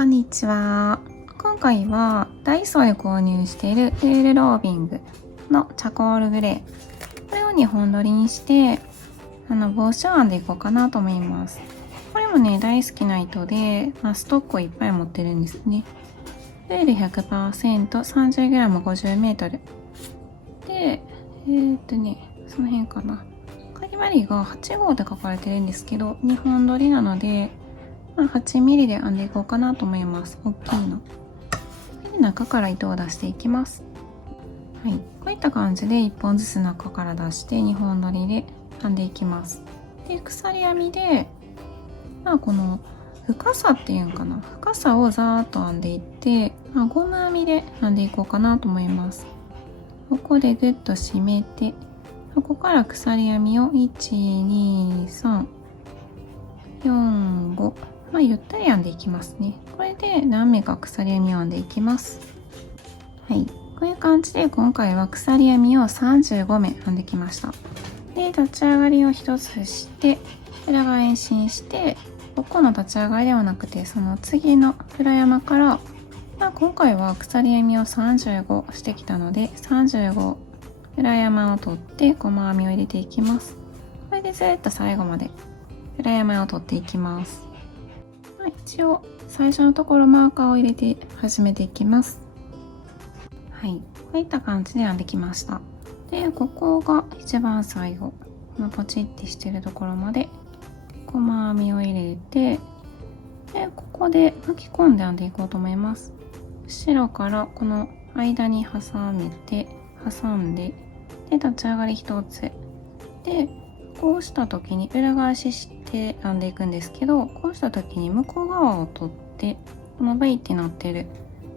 こんにちは。今回はダイソーで購入しているウールロービングのチャコールグレー。これを2本取りにして帽子を編んでいこうかなと思います。これもね、大好きな糸で、ストックをいっぱい持ってるんですね。ウール 100%、30g50m。で、その辺かな。かぎ針が8号で書かれてるんですけど、2本取りなので、8ミリで編んでいこうかなと思います。大きいの。で、中から糸を出していきます。はい。こういった感じで1本ずつ中から出して2本取りで編んでいきます。で、鎖編みで、この深さっていうんかな。深さをざーっと編んでいって、ゴム編みで編んでいこうかなと思います。ここでグッと締めて、ここから鎖編みを1、2、3、4、5。ゆったり編んでいきますね。これで何目か鎖編みを編んでいきます。はい。こういう感じで今回は鎖編みを35目編んできました。で、立ち上がりを1つして、裏側延伸して、ここの立ち上がりではなくて、その次の裏山から、今回は鎖編みを35してきたので、35裏山を取って細編みを入れていきます。これでずっと最後まで裏山を取っていきます。一応最初のところマーカーを入れて始めていきます。はい、こういった感じで編んできました。で、ここが一番最後のポチってしてるところまで細編みを入れて、でここで巻き込んで編んでいこうと思います。後ろからこの間に挟んで、で立ち上がり1つで、こうした時に裏返しして編んでいくんですけど、こうした時に向こう側を取って、この V ってなってる、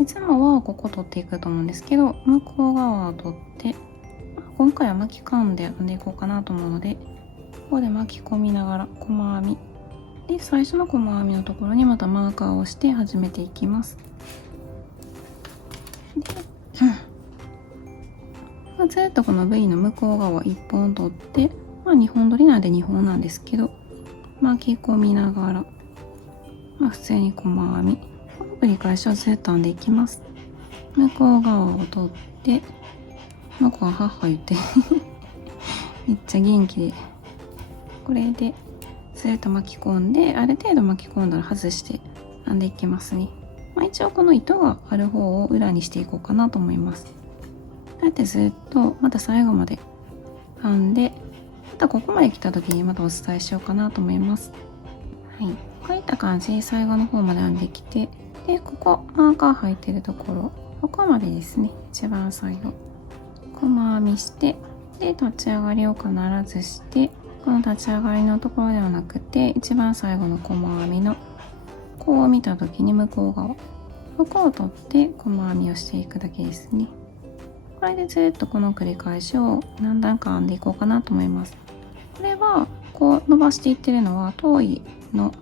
いつもはここ取っていくと思うんですけど、向こう側を取って、今回は巻き込んで編んでいこうかなと思うので、ここで巻き込みながら細編みで、最初の細編みのところにまたマーカーをして始めていきます。で、ずっとこの V の向こう側1本取って、2本取りなんで2本なんですけど、巻き込みながら、普通に細編み、この繰り返しをずっと編んでいきます。向こう側を取って、この子ははっは言ってめっちゃ元気で、これでずっと巻き込んで、ある程度巻き込んだら外して編んでいきますね。一応この糸がある方を裏にしていこうかなと思います。だってずっとまた最後まで編んで、またここまで来た時にまたお伝えしようかなと思います。はい、こういった感じで最後の方まで編んできて、でここマーカー入ってるところ、ここまでですね、一番最後細編みして、で立ち上がりを必ずして、この立ち上がりのところではなくて一番最後の細編みのこう見た時に向こう側、ここを取って細編みをしていくだけですね。これでずっとこの繰り返しを何段か編んでいこうかなと思います。これはこう伸ばしていってるのは頭位の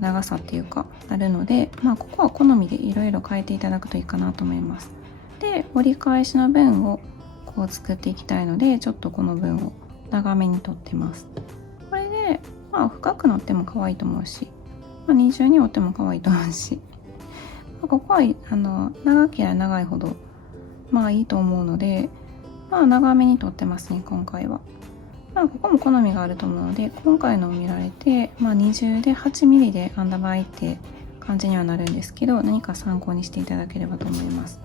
長さっていうかあるので、ここは好みでいろいろ変えていただくといいかなと思います。で、折り返しの分をこう作っていきたいので、ちょっとこの分を長めに取ってます。これで深くなっても可愛いと思うし、二重に折っても可愛いと思うし、ここは長ければ長いほどいいと思うので、長めに取ってますね、今回は。ここも好みがあると思うので、今回のを見られて、二重で 8mm で編んだ場合って感じにはなるんですけど、何か参考にしていただければと思います。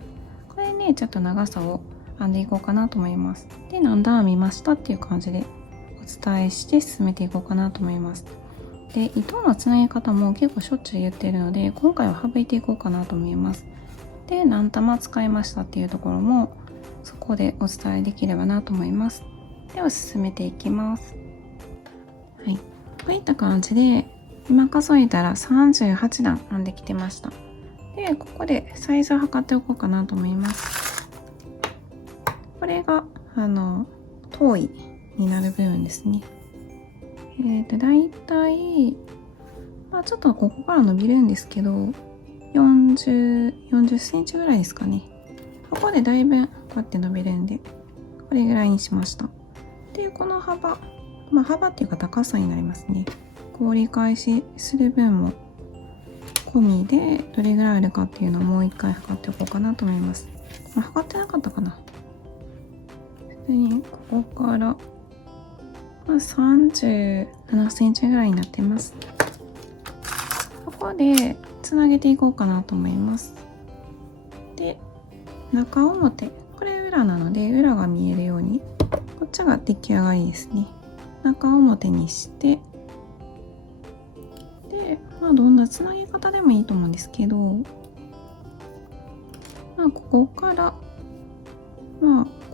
これね、ちょっと長さを編んでいこうかなと思います。で、何段編みましたっていう感じでお伝えして進めていこうかなと思います。で、糸のつなぎ方も結構しょっちゅう言ってるので、今回は省いていこうかなと思います。で、何玉使いましたっていうところもそこでお伝えできればなと思います。では進めていきます。はい、こういった感じで今数えたら38段編んできてました。で、ここでサイズを測っておこうかなと思います。これが頭位になる部分ですね。だいたいちょっとここから伸びるんですけど、40センチぐらいですかね。ここでだいぶこうやって伸びるんで、これぐらいにしました。で、この幅、幅っていうか高さになりますね。こう折り返しする分も込みでどれぐらいあるかっていうのをもう一回測っておこうかなと思います。測ってなかったかな。普通にここから、37センチぐらいになってます。ここでつなげていこうかなと思います。で、中表、これ裏なので裏が見えるように、こっちが出来上がりですね。中表にして、で、どんなつなぎ方でもいいと思うんですけど、ここから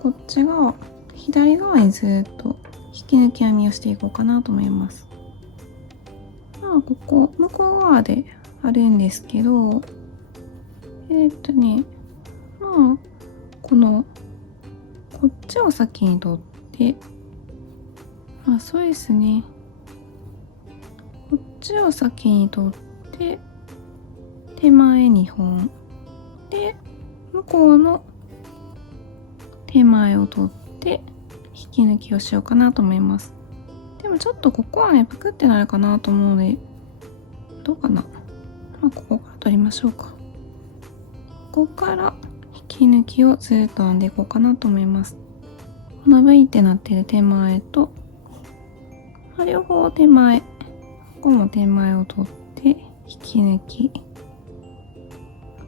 こっち側、左側にずっと引き抜き編みをしていこうかなと思います。ここ向こう側であるんですけど、こっちを先に取って、そうですね。こっちを先に取って、手前2本で、向こうの手前を取って引き抜きをしようかなと思います。でもちょっとここはね、ぷくってなるかなと思うので、どうかな。ここから取りましょうか。ここから引き抜きをずっと編んでいこうかなと思います。この V ってなってる手前と、両方手前、ここも手前を取って引き抜き、こ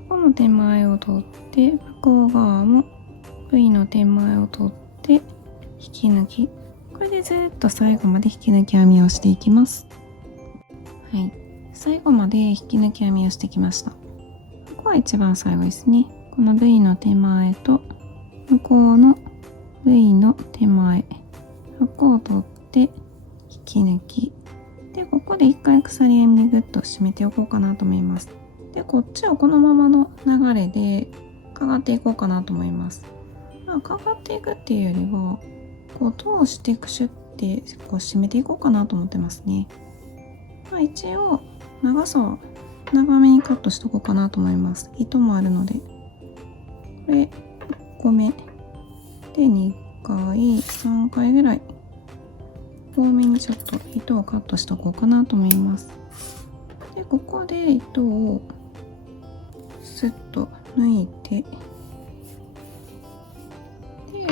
こも手前を取って向こう側も V の手前を取って引き抜き、これでずっと最後まで引き抜き編みをしていきます。はい、最後まで引き抜き編みをしてきました。ここは一番最後ですね。この V の手前と向こうの V の手前、ここを取って引き抜きで、ここで一回鎖編みでグッと締めておこうかなと思います。で、こっちをこのままの流れでかがっていこうかなと思います。かがっていくっていうよりは、こう通してクシュってこう締めていこうかなと思ってますね。一応長さは長めにカットしとこうかなと思います。糸もあるので、これ1個目で2回3回ぐらい多めにちょっと糸をカットしとこうかなと思います。で、ここで糸をスッと抜いて、で、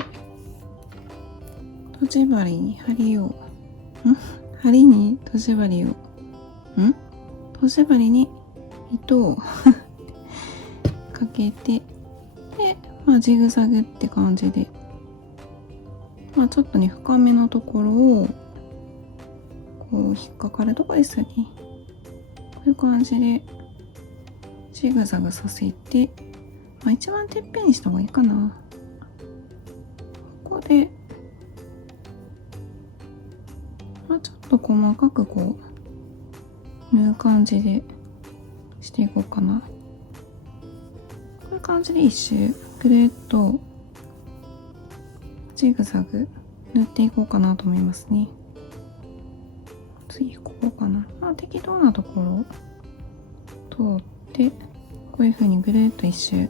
とじ針に針を針にとじ針をとじ針に糸をかけて、で、ジグザグって感じで、ちょっとね深めのところをこう引っかかるとこですよね。こういう感じでジグザグさせて、一番てっぺんにした方がいいかな。ここでちょっと細かくこう縫う感じでしていこうかな。こういう感じで一周ぐるっとジグザグ塗っていこうかなと思いますね。次ここかな。適当なところを通ってこういう風にぐるっと一周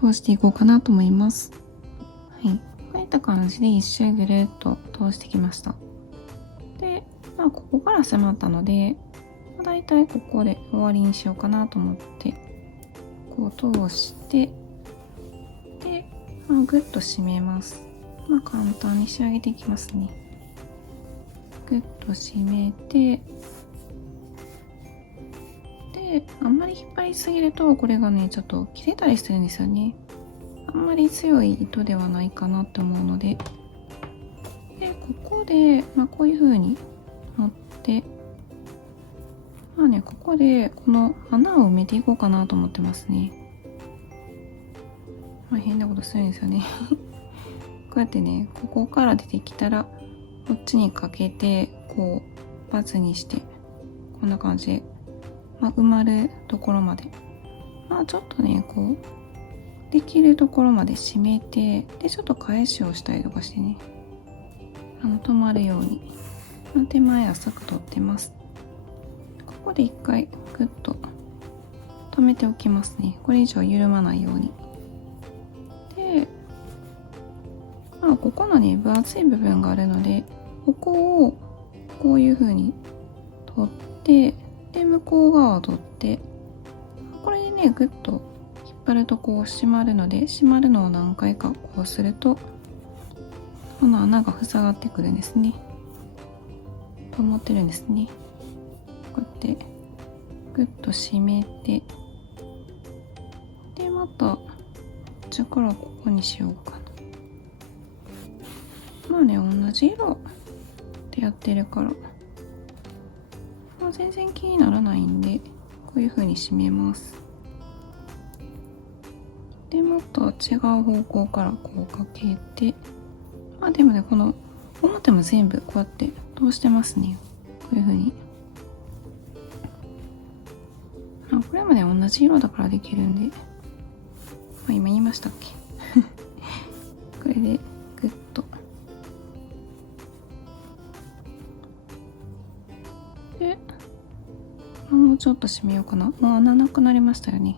通していこうかなと思います。はい、こういった感じで一周ぐるっと通してきました。で、ここから迫ったので、だいたいここで終わりにしようかなと思ってこう通して、で、ぐっと締めます。簡単に仕上げていきますね。ぐっと締めて、で、あんまり引っ張りすぎるとこれがねちょっと切れたりするんですよね。あんまり強い糸ではないかなって思うので、でここで、こういう風に持って、ここでこの穴を埋めていこうかなと思ってますね。変なことするんですよねこうやってね、ここから出てきたらこっちにかけてこうバツにして、こんな感じで、埋まるところまで、ちょっとねこうできるところまで締めて、でちょっと返しをしたりとかしてね、止まるように、手前浅く取ってます。ここで一回グッと止めておきますね。これ以上緩まないように。で、ここのね分厚い部分があるので、ここをこういう風に取って、でで向こう側を取って、これでねグッと引っ張るとこう閉まるので、閉まるのを何回かこうするとこの穴が塞がってくるんですね。と思ってるんですね。こうやってグッと締めて、でまたこっちからここにしようかな。まあね同じ色でやってるから、まあ、全然気にならないんでこういう風に締めます。でまた違う方向からこうかけて、まあでもねこの表も全部こうやって通してますね。こういう風に。これもね同じ色だからできるんで、今言いましたっけこれでグッとで、もうちょっと締めようかな。もう穴なくなりましたよね。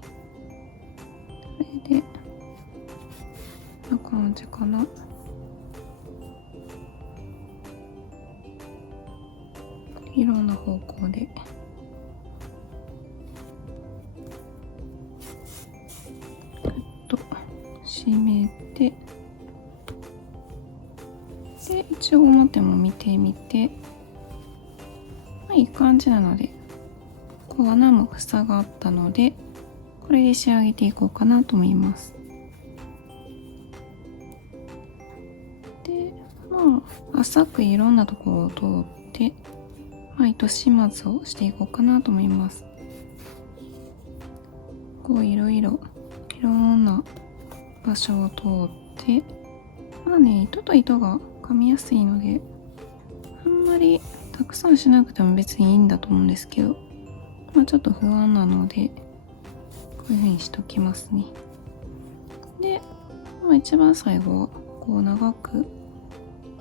これでこんな感じかな。いろんな方向でグッと締めて、で一応表も見てみて、いい感じなので、こう穴も塞がったのでこれで仕上げていこうかなと思います。で浅くいろんなところを通って糸始末をしていこうかなと思います。こういろんな場所を通って、糸と糸が噛みやすいのであんまりたくさんしなくても別にいいんだと思うんですけど、ちょっと不安なのでこういう風にしときますね。で、一番最後はこう長く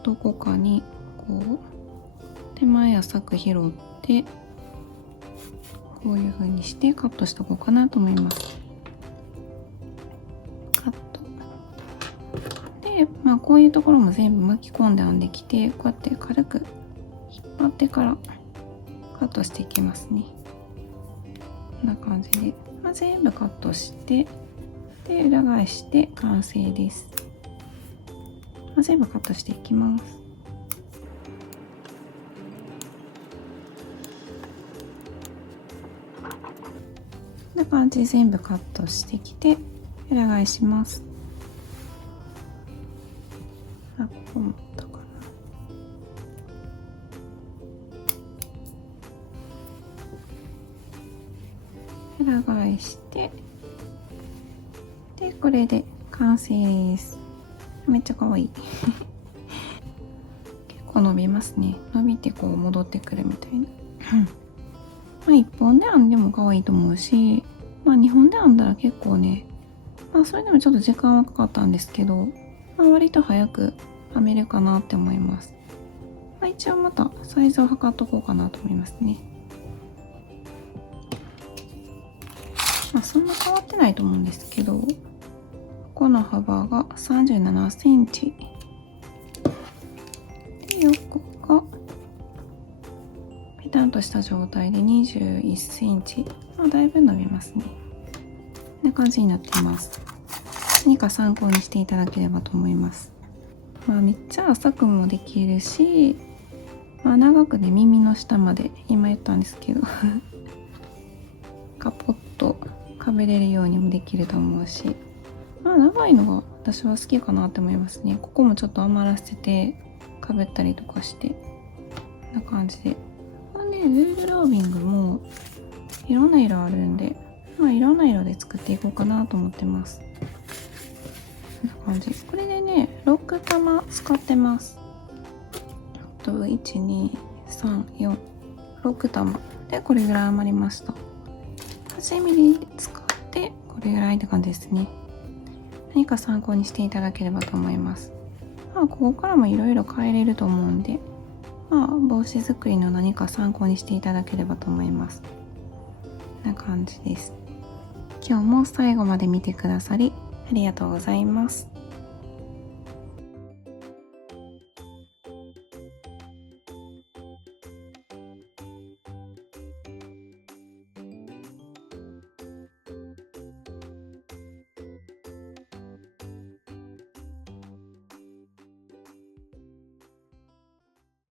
どこかにこう手前浅く拾ってこういう風にしてカットしておこうかなと思います。カットで、こういうところも全部巻き込んで編んできて、こうやって軽く引っ張ってからカットしていきますね。こんな感じで、全部カットしてで裏返して完成です。全部カットしていきます。こんな感じで全部カットしてきて裏返します。ここもったかな。裏返してでこれで完成です。めっちゃ可愛い結構伸びますね。伸びてこう戻ってくるみたいな1本で編んでも可愛いと思うし、2本で編んだら結構ね、それでもちょっと時間はかかったんですけど、割と早く編めるかなって思います。一応またサイズを測っとこうかなと思いますね。そんな変わってないと思うんですけど、ここの幅が37センチで横がペタンとした状態で21センチ、だいぶ伸びますね。こんな感じになっています。何か参考にしていただければと思います。めっちゃ浅くもできるし、長くで耳の下まで今言ったんですけどカポッとかぶれるようにもできると思うし、長いのが私は好きかなって思いますね。ここもちょっと余らせてかぶったりとかして、こんな感じで。ルールロービングもいろんな色あるんで、いろんな色で作っていこうかなと思ってます。こんな感じ。これでね6玉使ってます。1、2、3、4、6玉でこれぐらい余りました。8ミリ使ってこれぐらいって感じですね。何か参考にしていただければと思います。ここからもいろいろ変えれると思うんで、帽子作りの何か参考にしていただければと思います。こんな感じです。今日も最後まで見てくださりありがとうございます。